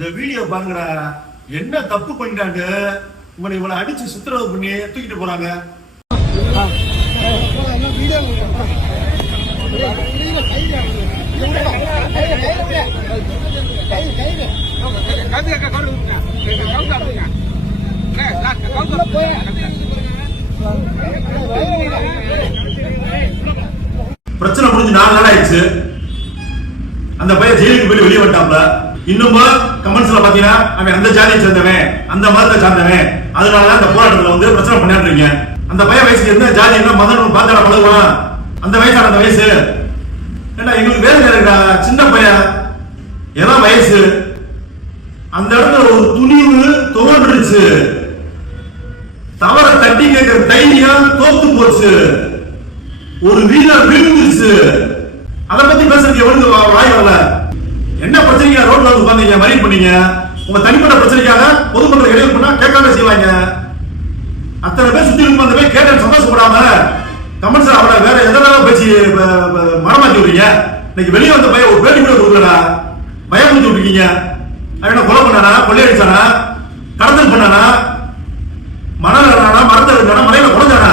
இந்த வீடியோ பாருங்கடா, என்ன தப்பு பண்ணிட்டாங்க, உங்களை இவ்வளவு அடிச்சு சித்திரவதை பண்ணி தூக்கிட்டு போறாங்க. பிரச்சனை முடிஞ்சு 4 நாள் ஆயிடுச்சு. அந்த பையன் ஜெயிலுக்கு போய் வெளியே வந்துட்டாப்ல. இன்னும் கமெண்ட்ஸ்ல பாத்தீங்கன்னா அவன் அந்த ஜாதியை சேர்ந்தவன், அந்த மதத்தை சார்ந்தவன், அதனால அந்த போராட்டத்துல வந்து பிரச்சனை பண்ணிட்டு. அந்த பையன் வயசுக்கு என்ன ஜாதி என்ன மதம் பாத்தாட பழகுவான். அந்த வயசான அந்த வயசு ஏன்னா எங்களுக்கு வேலை இருக்கா. சின்ன பையன் ஏதோ வயசு, அந்த இடத்துல ஒரு துணிவு தோன்றுச்சு. தவற தட்டி கேட்கிற தைரியம் தோத்து போச்சு. ஒரு வீரர் விழுந்துருச்சு. அதை பத்தி பேசுறதுக்கு எவ்வளவு வாய் வரல. என்ன பிரச்சனைங்க ரோட்ல வந்து உட்கார்ந்தீங்க, மறியல் பண்ணீங்க. உங்க தனிப்பட்ட பிரச்சனைக்காக பொதுமக்கள் இடையூறு பண்ணா கேட்காம செய்வாங்க. அத்தனை பேர் சுத்தி இருக்கும். அந்த பேர் கேட்ட சந்தோஷப்படாம கமெண்ட்ஸ் அவட வேற எதனால பேசி மனமாத்தி விடுறீங்க. இன்னைக்கு வெளியே வந்த பையன் ஒரு பேட்டி கூட கொடுக்கலடா, பயமுறுத்தி விட்டுருக்கீங்க. அவன கொலை பண்ணானா, கொள்ளையடிச்சானா, கடத்தல் பண்ணானா, மணல் மரத்தை மலையில குறைஞ்சானா?